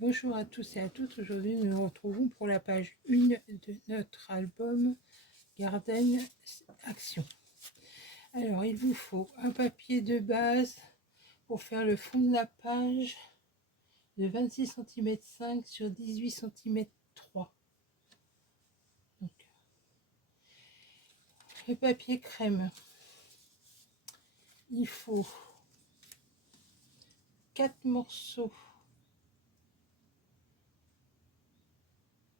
Bonjour à tous et à toutes, aujourd'hui nous nous retrouvons pour la page 1 de notre album Garden Action. Alors il vous faut un papier de base pour faire le fond de la page de 26 cm 5 sur 18 cm 3. Donc, le papier crème, il faut 4 morceaux.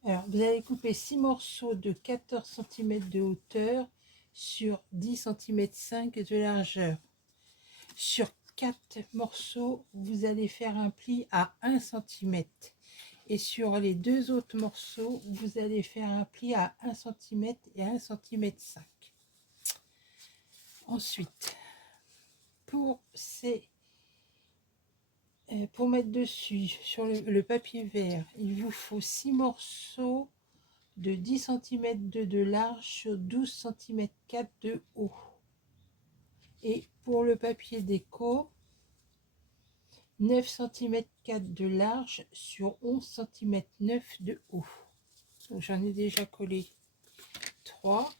Alors, vous allez couper 6 morceaux de 14 cm de hauteur sur 10 cm 5 de largeur. Sur 4 morceaux, vous allez faire un pli à 1 cm. Et sur les deux autres morceaux, vous allez faire un pli à 1 cm et 1 cm 5. Ensuite, pour mettre dessus, sur le papier vert, il vous faut 6 morceaux de 10 cm de large sur 12 cm 4 de haut. Et pour le papier déco, 9 cm 4 de large sur 11 cm 9 de haut. Donc j'en ai déjà collé 3.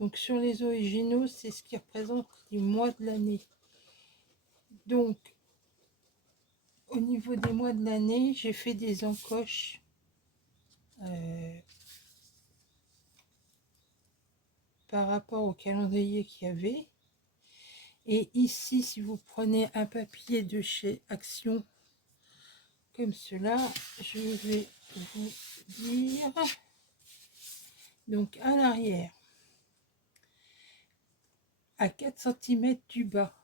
Donc sur les originaux, c'est ce qui représente les mois de l'année. Donc au niveau des mois de l'année, j'ai fait des encoches par rapport au calendrier qu'il y avait. Et ici, si vous prenez un papier de chez Action comme cela, je vais vous dire. Donc à l'arrière, à 4 cm du bas,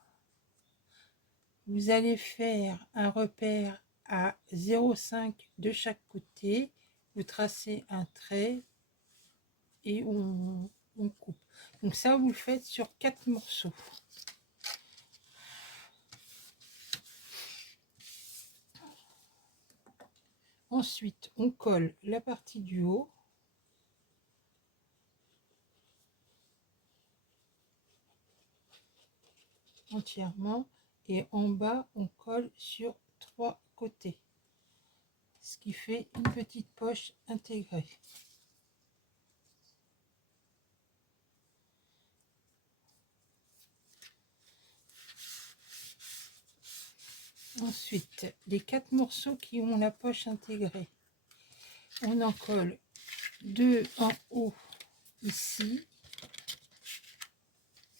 vous allez faire un repère à 0,5 de chaque côté. Vous tracez un trait et on coupe. Donc ça, vous le faites sur 4 morceaux. Ensuite, on colle la partie du haut. Entièrement. Et en bas, on colle sur 3 côtés. Ce qui fait une petite poche intégrée. Ensuite, les 4 morceaux qui ont la poche intégrée, on en colle 2 en haut ici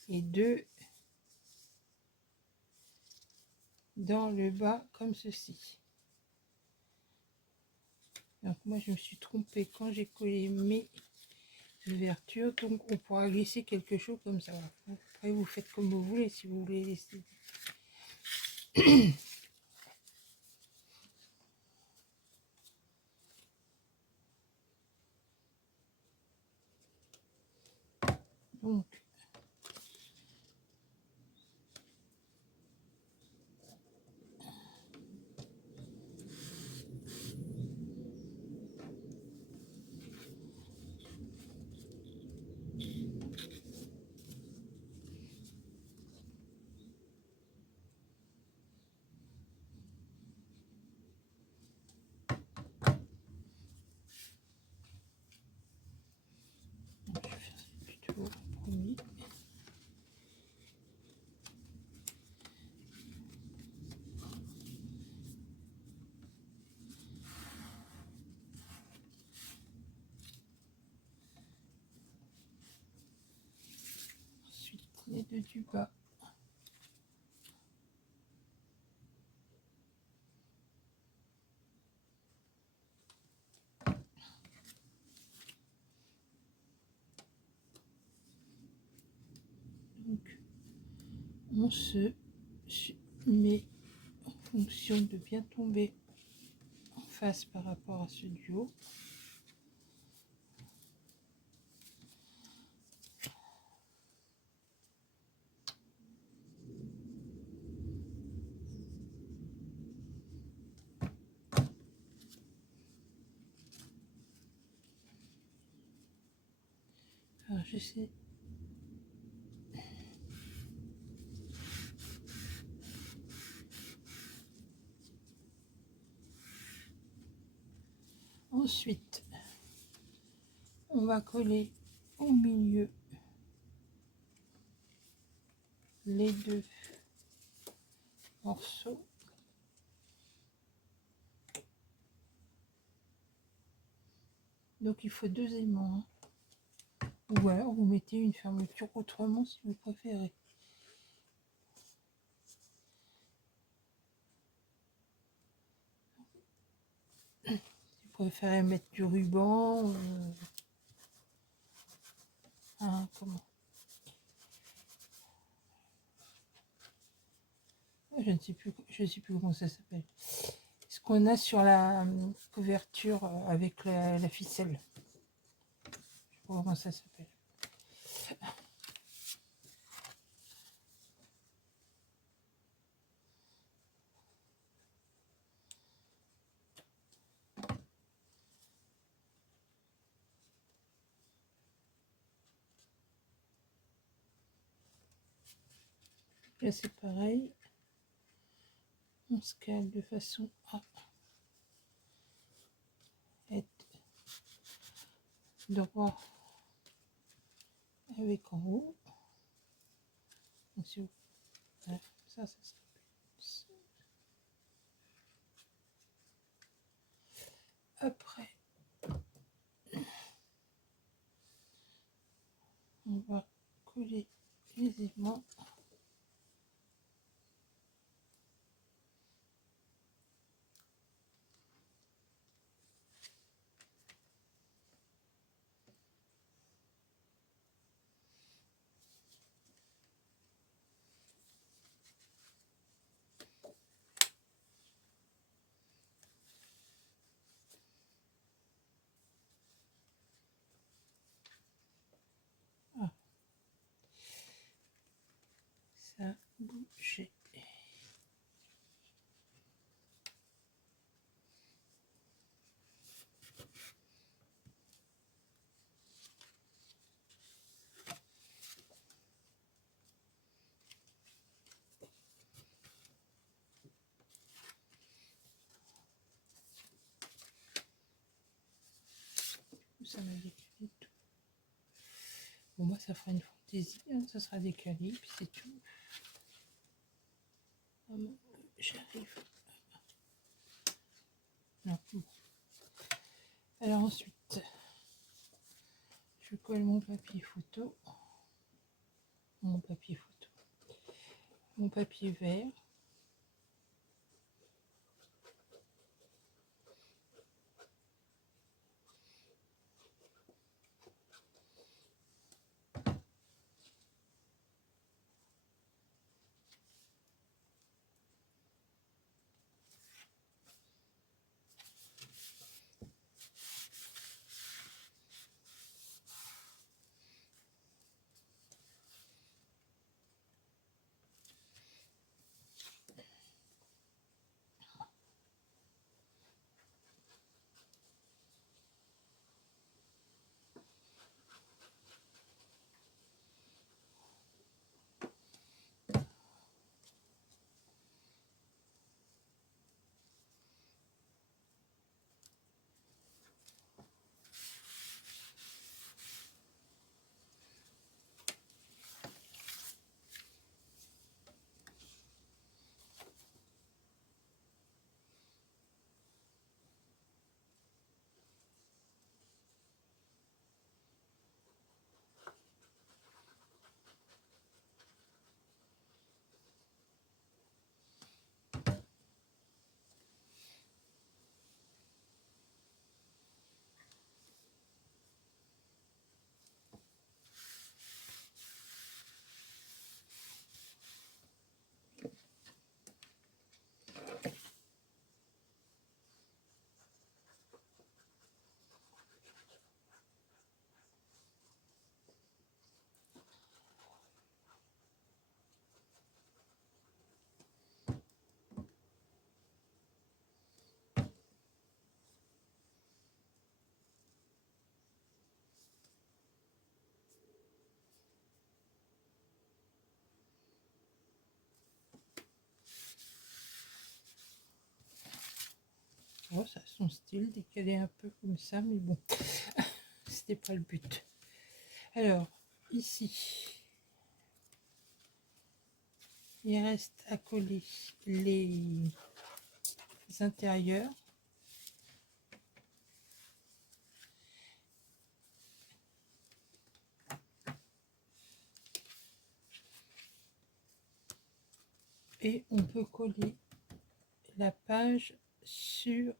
et 2 dans le bas comme ceci. Donc moi je me suis trompée quand j'ai collé mes ouvertures, donc on pourra glisser quelque chose comme ça. Après vous faites comme vous voulez, si vous voulez laisser. Donc je vais faire plutôt premier. Ensuite les deux du bas. on se met en fonction de bien tomber en face par rapport à ce duo. Alors j'essaie. Ensuite, on va coller au milieu les deux morceaux. Donc il faut deux aimants. Ou alors vous mettez une fermeture autrement si vous préférez. Si vous préférez mettre du ruban, comment? Je ne sais plus comment ça s'appelle. Ce qu'on a sur la couverture avec la ficelle. Je ne sais pas comment ça s'appelle. Là c'est pareil. On se cale de façon à être droit avec en haut. Donc, si vous... voilà, ça serait plus. Après, on va coller les aimants. Ah, ça a bougé. Ça m'a décalé tout. Bon, moi, ça fera une fantaisie, hein, ça sera décalé, puis c'est tout. J'arrive. Non, bon. Alors ensuite, je colle mon papier photo, mon papier vert. Oh, ça a son style, décalé un peu comme ça, mais bon, c'était pas le but. Alors, ici, il reste à coller les intérieurs. Et on peut coller la page sur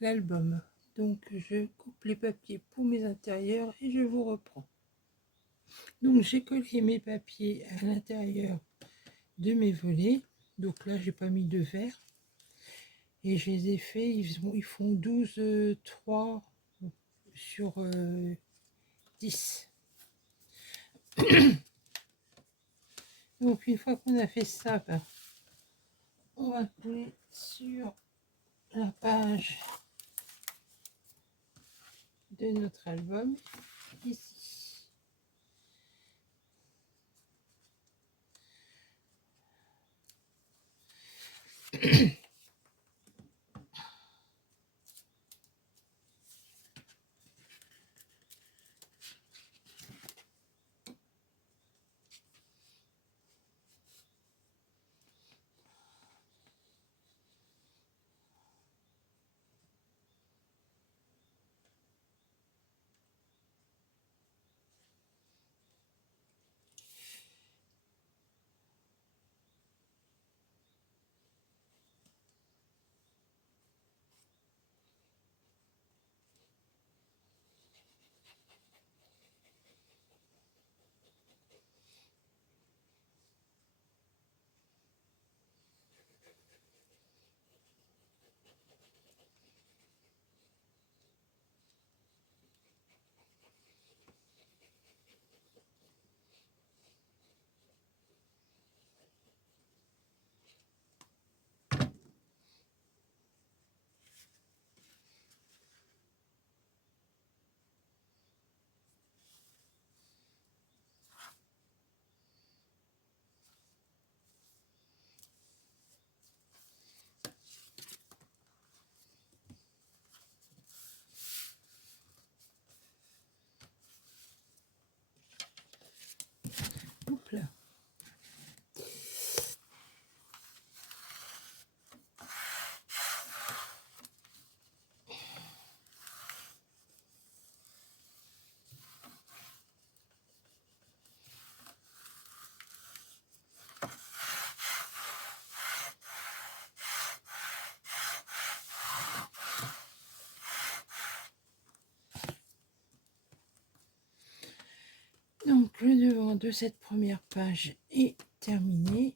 l'album. Donc je coupe les papiers pour mes intérieurs et je vous reprends. Donc j'ai collé mes papiers à l'intérieur de mes volets. Donc là j'ai pas mis de verre. Et je les ai fait, ils font 12, 3 sur 10. Donc une fois qu'on a fait ça, ben, on va coller sur la page de notre album ici. Hop là. Donc le devant de cette première page est terminé.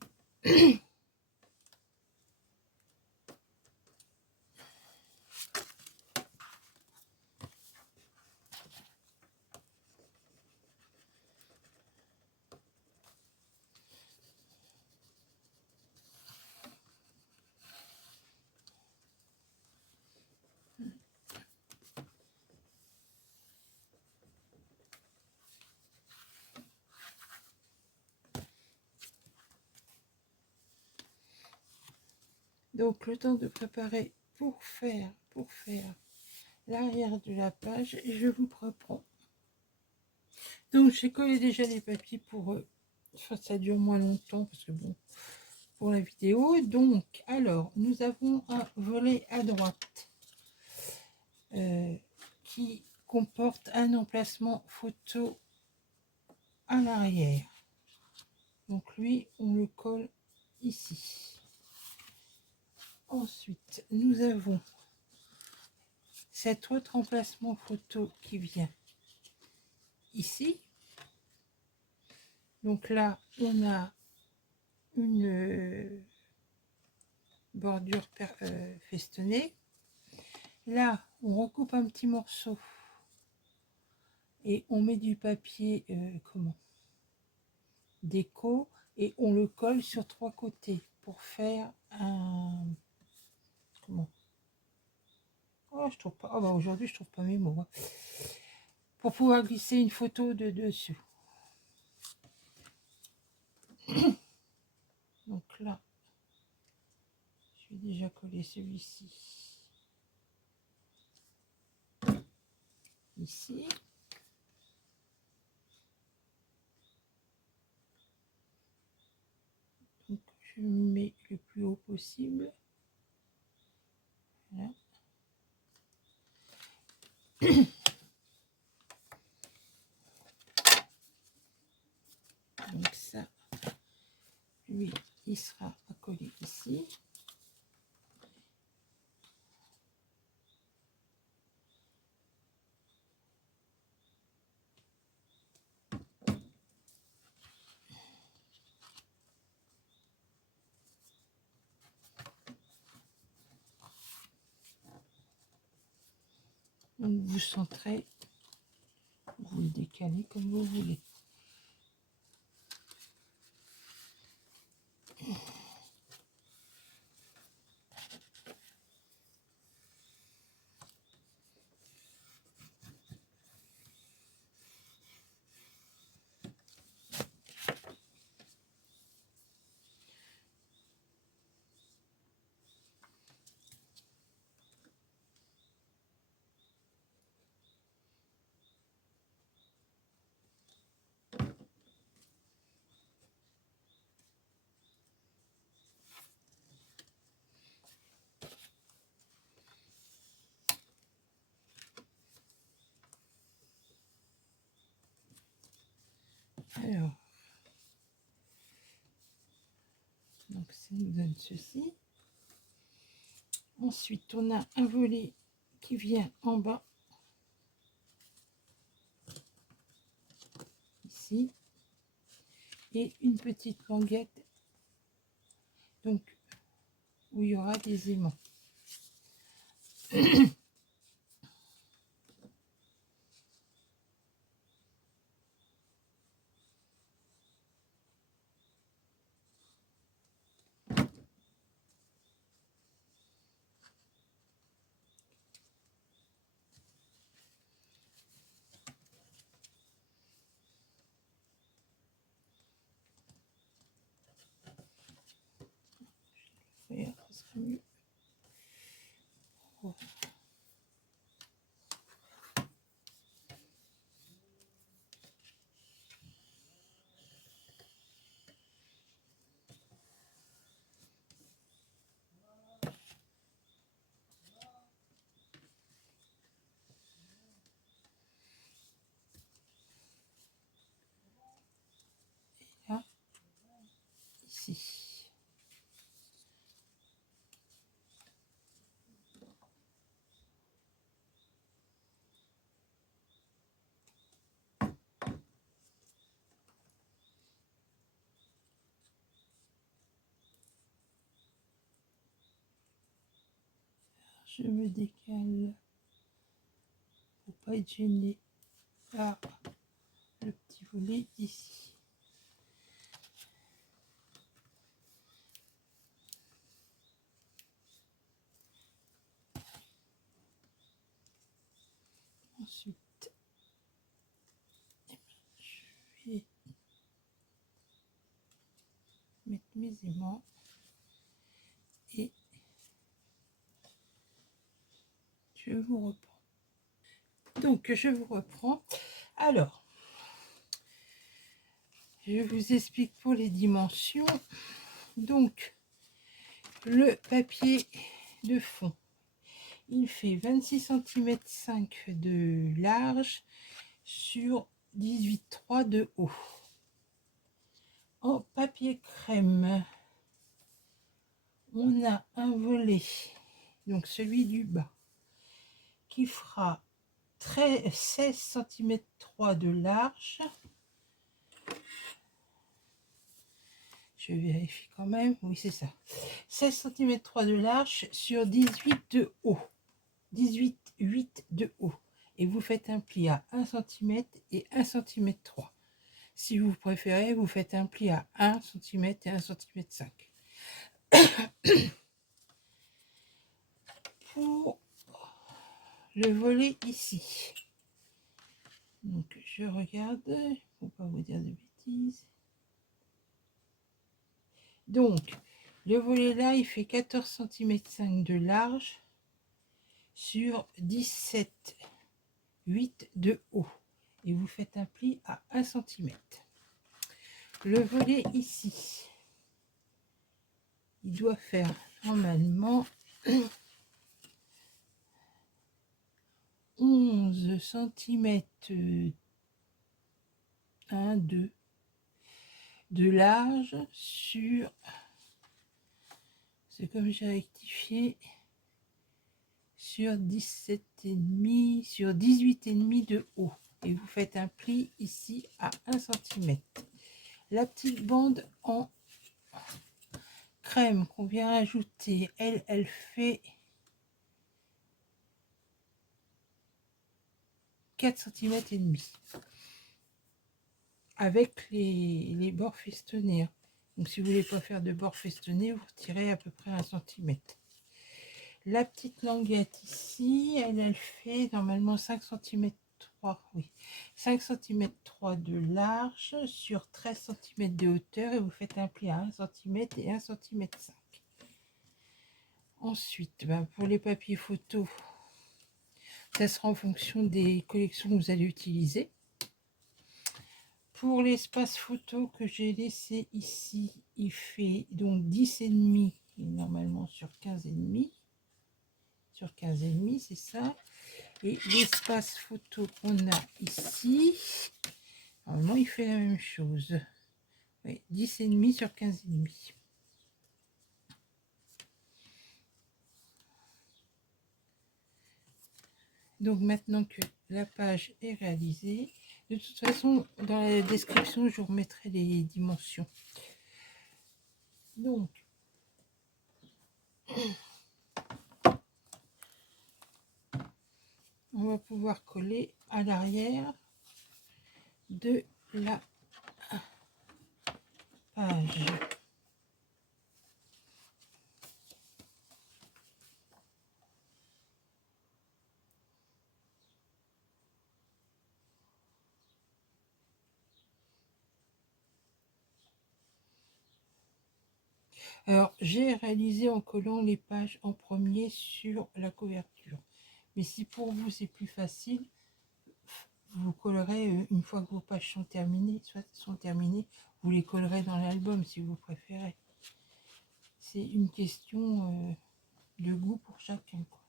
Donc le temps de préparer pour faire l'arrière de la page et je vous reprends. Donc j'ai collé déjà les papiers pour ça dure moins longtemps parce que bon pour la vidéo. Donc alors nous avons un volet à droite qui comporte un emplacement photo à l'arrière. Donc lui on le colle ici. Ensuite nous avons cet autre emplacement photo qui vient ici. Donc là on a une bordure festonnée. Là on recoupe un petit morceau et on met du papier déco et on le colle sur 3 côtés pour faire un je trouve pas, bah aujourd'hui je trouve pas mes mots, pour pouvoir glisser une photo de dessus. Donc là J'ai déjà collé celui-ci ici. Donc je mets le plus haut possible. Voilà. Donc ça, lui, il sera accolé ici. Donc vous centrez, vous le décalez comme vous voulez. Alors, donc ça nous donne ceci. Ensuite, on a un volet qui vient en bas, ici, et une petite languette, donc où il y aura des aimants. Et ça sera mieux. Oh. Là, ici. Je me décale pour pas être gêné par le petit volet d'ici. Ensuite, je vais mettre mes aimants et je vous reprends. Donc, je vous reprends. Alors, je vous explique pour les dimensions. Donc, le papier de fond, il fait 26 cm 5 de large sur 18,3 de haut. En papier crème, on a un volet, donc celui du bas, qui fera 16 cm 3 de large. Je vérifie quand même, oui c'est ça, 16 cm 3 de large sur 18 de haut, 18,8 de haut, et vous faites un pli à 1 cm et 1 cm 3. Si vous préférez, vous faites un pli à 1 cm et 1 cm 5. Pour le volet ici, donc je regarde pour pas vous dire de bêtises. Donc Le volet là, il fait 14 cm 5 de large sur 17,8 de haut. Et vous faites un pli à 1 cm. Le volet ici, il doit faire normalement 11 cm 1, 2 de large sur, c'est comme j'ai rectifié, sur 17,5, sur 18,5 de haut. Et vous faites un pli ici à 1 cm. La petite bande en crème qu'on vient ajouter, elle fait 4 cm et demi avec les bords festonnés. Donc si vous voulez pas faire de bords festonnés, vous retirez à peu près 1 cm. La petite languette ici, elle fait normalement 5 cm 3, oui, 5 cm 3 de large sur 13 cm de hauteur et vous faites un pli à 1 cm et 1 cm 5. Ensuite, pour les papiers photos, ça sera en fonction des collections que vous allez utiliser. Pour l'espace photo que j'ai laissé ici, il fait donc 10,5 normalement sur 15,5. Sur 15,5, c'est ça. Et l'espace photo qu'on a ici, normalement il fait la même chose. Oui, 10,5 sur 15,5. Donc maintenant que la page est réalisée, de toute façon dans la description je vous remettrai les dimensions. Donc on va pouvoir coller à l'arrière de la page. Alors j'ai réalisé en collant les pages en premier sur la couverture. Mais si pour vous c'est plus facile, vous collerez une fois que vos pages sont terminées, vous les collerez dans l'album si vous préférez. C'est une question de goût pour chacun, quoi.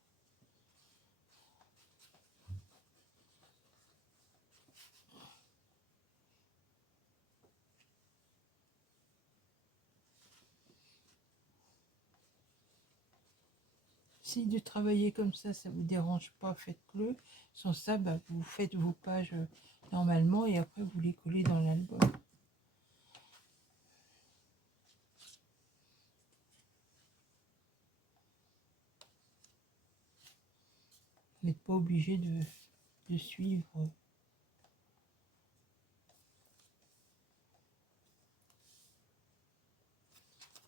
Si de travailler comme ça vous dérange pas, faites-le. Sans ça, vous faites vos pages normalement et après vous les collez dans l'album. Vous n'êtes pas obligé de suivre.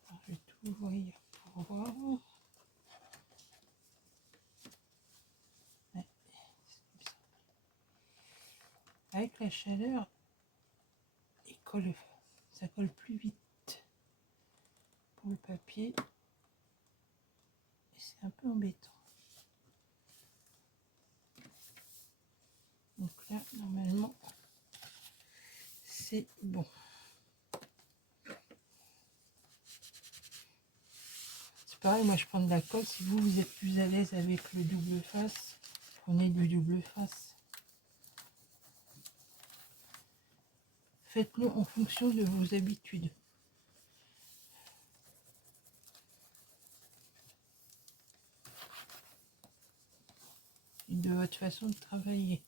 Alors, je vais tout ouvrir pour voir. Ouais, avec la chaleur, ça colle plus vite pour le papier. Et c'est un peu embêtant. Donc là, normalement, c'est bon. C'est pareil, moi je prends de la colle. Si vous êtes plus à l'aise avec le double face, prenez du double face. Faites-le en fonction de vos habitudes. Et de votre façon de travailler.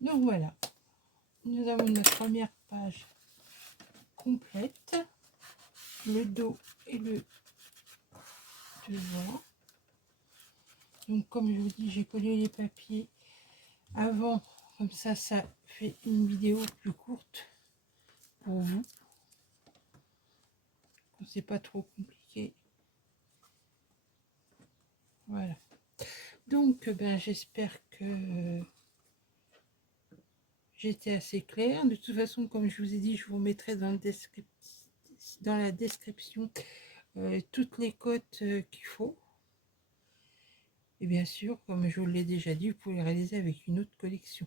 Donc voilà, nous avons notre première page complète, le dos et le devant. Donc comme je vous dis, j'ai collé les papiers avant, comme ça fait une vidéo plus courte pour vous. C'est pas trop compliqué. Voilà. Donc, ben, j'espère que j'étais assez claire. De toute façon, comme je vous ai dit, je vous mettrai dans la description toutes les cotes qu'il faut. Et bien sûr, comme je vous l'ai déjà dit, vous pouvez les réaliser avec une autre collection.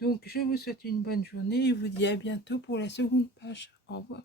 Donc, je vous souhaite une bonne journée et vous dis à bientôt pour la seconde page. Au revoir.